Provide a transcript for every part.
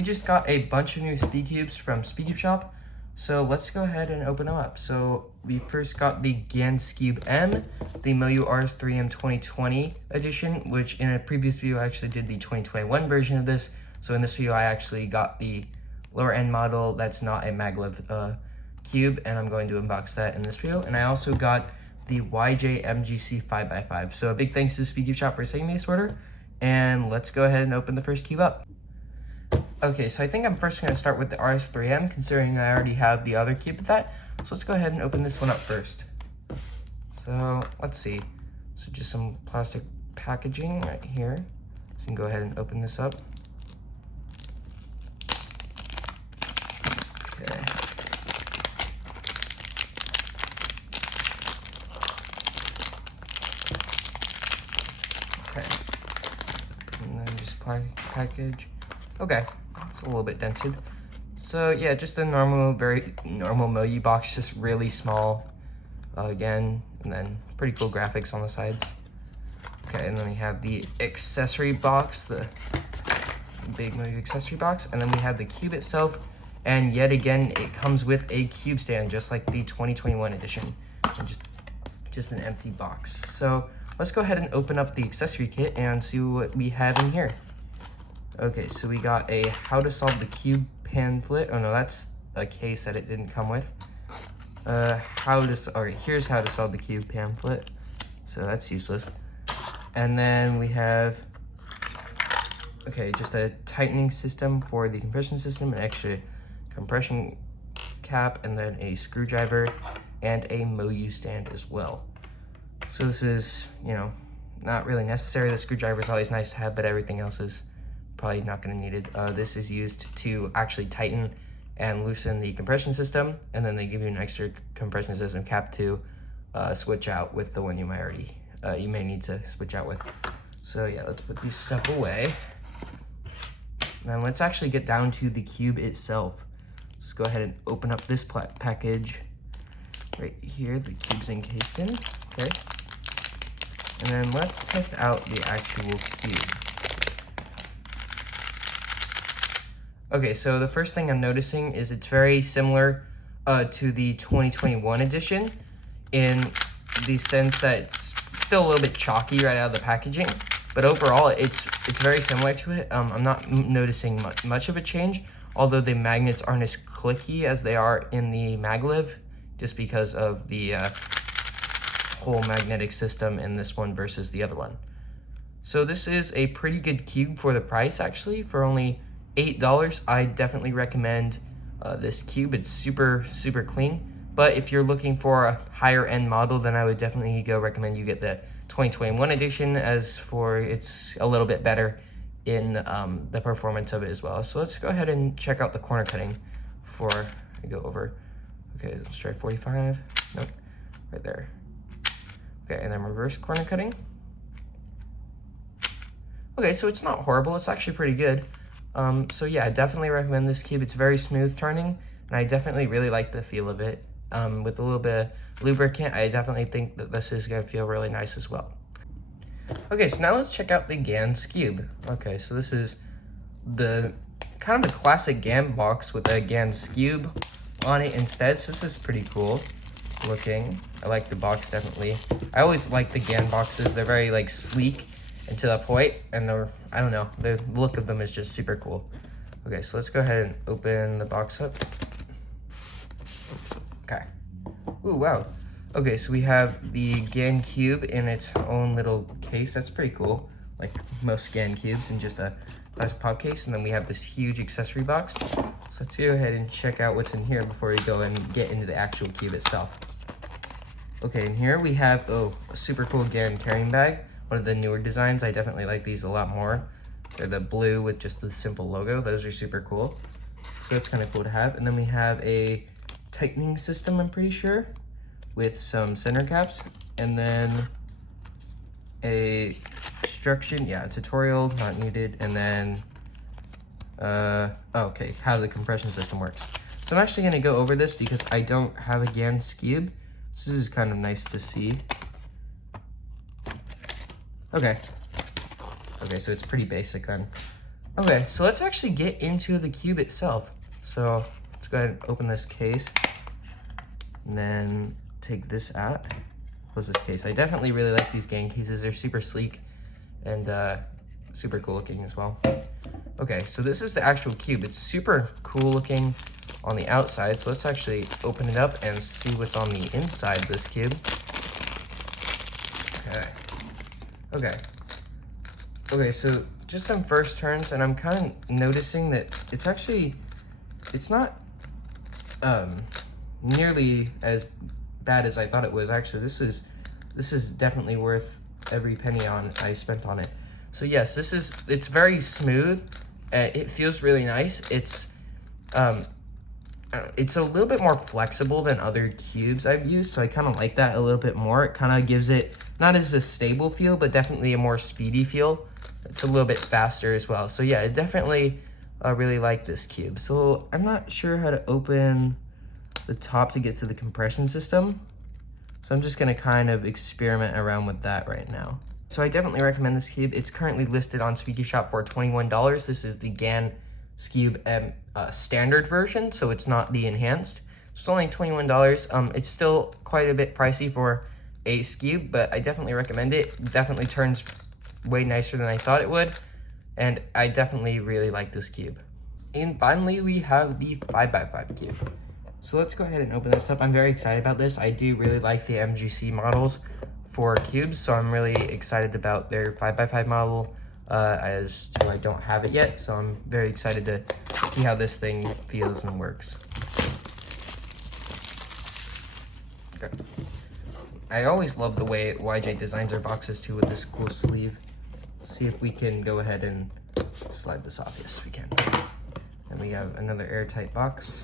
we just got a bunch of new speed cubes from Speed Shop. So let's go ahead and open them up. So we first got the GAN Skewb M, the Moyu rs3m 2020 edition, which in a previous video I actually did the 2021 version of this. So in this video I actually got the lower end model that's not a maglev cube, and I'm going to unbox that in this video. And I also got the YJ MGC 5x5. So a big thanks to Speed Shop for sending me this order. And let's go ahead and open the first cube up. Okay, so I think I'm first going to start with the rs3m, considering I already have the other cube with that. So let's go ahead and open this one up first. So let's see. So just some plastic packaging right here. So you can go ahead and open this up. Okay. Okay. And then just package. Okay. It's a little bit dented. So yeah, just a normal, very normal Moyu box, just really small again, and then pretty cool graphics on the sides. Okay, and then we have the accessory box, the big Moyu accessory box, and then we have the cube itself, and yet again it comes with a cube stand, just like the 2021 edition, and just an empty box. So let's go ahead and open up the accessory kit and see what we have in here. Okay, so we got a how to solve the cube pamphlet. Oh no, that's a case that it didn't come with. Alright, here's how to solve the cube pamphlet. So that's useless. And then we have, okay, just a tightening system for the compression system, an extra compression cap, and then a screwdriver and a Moyu stand as well. So this is, you know, not really necessary. The screwdriver is always nice to have, but everything else is probably not going to need it. This is used to actually tighten and loosen the compression system, and then they give you an extra compression system cap to switch out with the one you may need to switch out with. So yeah, let's put this stuff away. Now let's actually get down to the cube itself. Let's go ahead and open up this package right here. The cube's encased in. Okay, and then let's test out the actual cube. Okay, so the first thing I'm noticing is it's very similar to the 2021 edition in the sense that it's still a little bit chalky right out of the packaging, but overall it's very similar to it. I'm not noticing much of a change, although the magnets aren't as clicky as they are in the maglev, just because of the whole magnetic system in this one versus the other one. So this is a pretty good cube for the price, actually. For only $8, I definitely recommend this cube. It's super clean, but if you're looking for a higher end model, then I would definitely recommend you get the 2021 edition, as for it's a little bit better in the performance of it as well. So let's go ahead and check out the corner cutting before I go over. Okay, let's try 45. Nope, right there. Okay, and then reverse corner cutting. Okay, so it's not horrible. It's actually pretty good. So yeah, I definitely recommend this cube. It's very smooth turning, and I definitely really like the feel of it. With a little bit of lubricant, I definitely think that this is going to feel really nice as well. Okay, so now let's check out the GAN Skewb. Okay, so this is the kind of the classic GAN box with a GAN Skewb on it instead. So this is pretty cool looking. I like the box, definitely. I always like the GAN boxes. They're very like sleek and to the point, and I don't know, the look of them is just super cool. Okay, so let's go ahead and open the box up. Okay. Ooh, wow. Okay, so we have the GAN cube in its own little case. That's pretty cool, like most GAN cubes, in just a plastic pop case. And then we have this huge accessory box. So let's go ahead and check out what's in here before we go and get into the actual cube itself. Okay, in here we have, a super cool GAN carrying bag. One of the newer designs. I definitely like these a lot more. They're the blue with just the simple logo. Those are super cool. So that's kind of cool to have. And then we have a tightening system, I'm pretty sure, with some center caps. And then a instruction, yeah, tutorial, not needed. And then, okay, how the compression system works. So I'm actually gonna go over this because I don't have a GAN Skewb. So this is kind of nice to see. Okay, so it's pretty basic then. Okay, so let's actually get into the cube itself. So let's go ahead and open this case and then take this out. Close this case. I definitely really like these GAN cases. They're super sleek and super cool looking as well. Okay, so this is the actual cube. It's super cool looking on the outside. So let's actually open it up and see what's on the inside of this cube. Okay, so just some first turns, and I'm kind of noticing that it's not nearly as bad as I thought it was. Actually, this is definitely worth every penny I spent on it. So yes, it's very smooth. It feels really nice. It's a little bit more flexible than other cubes I've used, so I kind of like that a little bit more. It kind of gives it not as a stable feel, but definitely a more speedy feel. It's a little bit faster as well. So yeah, I definitely really like this cube. So I'm not sure how to open the top to get to the compression system. So I'm just gonna kind of experiment around with that right now. So I definitely recommend this cube. It's currently listed on Speaky Shop for $21. This is the GAN Skewb M standard version, so it's not the enhanced. It's only $21. It's still quite a bit pricey for a Skewb, but I definitely recommend it. It definitely turns way nicer than I thought it would, and I definitely really like this cube. And finally, we have the 5x5 cube. So let's go ahead and open this up. I'm very excited about this. I do really like the MGC models for cubes, so I'm really excited about their 5x5 model. As to I don't have it yet, so I'm very excited to see how this thing feels and works. Okay. I always love the way YJ designs their boxes too with this cool sleeve. Let's see if we can go ahead and slide this off. Yes, we can. And we have another airtight box.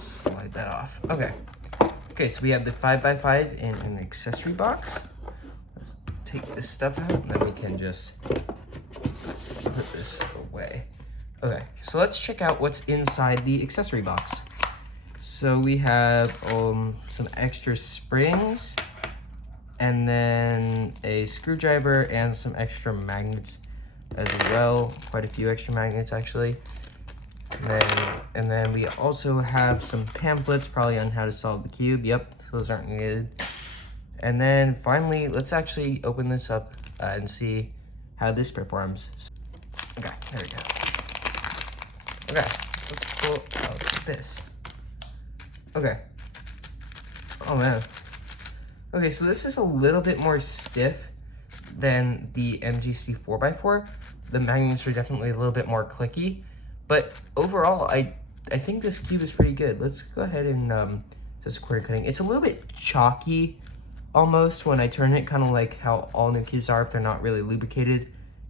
Slide that off. Okay, so we have the 5x5 in an accessory box. Let's take this stuff out, and then we can just put this away. Okay, so let's check out what's inside the accessory box. So we have some extra springs, and then a screwdriver and some extra magnets as well. Quite a few extra magnets actually. And then we also have some pamphlets probably on how to solve the cube. Yep, so those aren't needed. And then finally, let's actually open this up and see how this performs. Okay, there we go. Okay, let's pull out this. Okay. Oh man. Okay, so this is a little bit more stiff than the MGC 4x4. The magnets are definitely a little bit more clicky, but overall, I think this cube is pretty good. Let's go ahead and just corner cutting. It's a little bit chalky almost when I turn it, kind of like how all new cubes are if they're not really lubricated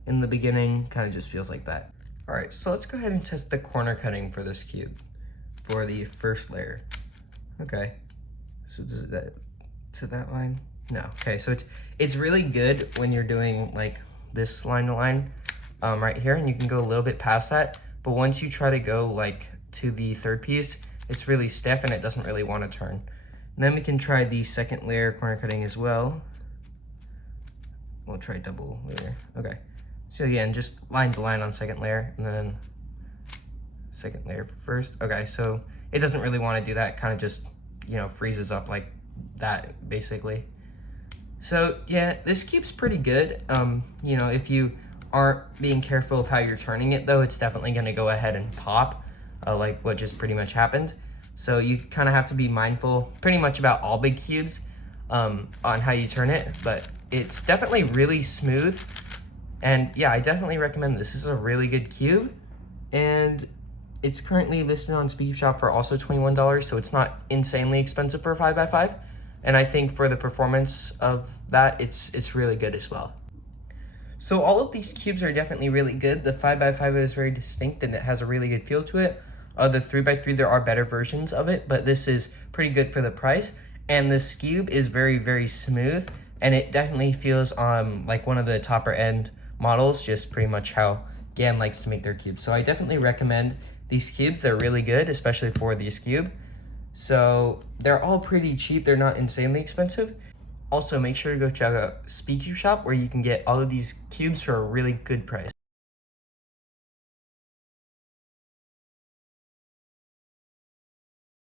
in the beginning. Kind of just feels like that. All right, so let's go ahead and test the corner cutting for this cube for the first layer. Okay, so does that to that line? No. Okay, so it's really good when you're doing like this line to line right here, and you can go a little bit past that. But once you try to go like to the third piece, it's really stiff and it doesn't really want to turn. And then we can try the second layer corner cutting as well. We'll try double layer. Okay. So again, just line to line on second layer, and then second layer first. Okay, so it doesn't really want to do that. Kind of just, you know, freezes up like that basically. So yeah, this cube's pretty good. You know, if you aren't being careful of how you're turning it though, it's definitely going to go ahead and pop, like what just pretty much happened. So you kind of have to be mindful pretty much about all big cubes on how you turn it, but it's definitely really smooth. And yeah, I definitely recommend this. This is a really good cube, and it's currently listed on Speaky Shop for also $21, so it's not insanely expensive for a 5x5. And I think for the performance of that, it's really good as well. So all of these cubes are definitely really good. The 5x5 is very distinct and it has a really good feel to it. The 3x3, there are better versions of it, but this is pretty good for the price. And the Skewb is very, very smooth, and it definitely feels like one of the topper end models, just pretty much how GAN likes to make their cubes. So I definitely recommend these cubes. They're really good, especially for the Skewb. So they're all pretty cheap. They're not insanely expensive. Also, make sure to go check out Speaky Shop, where you can get all of these cubes for a really good price.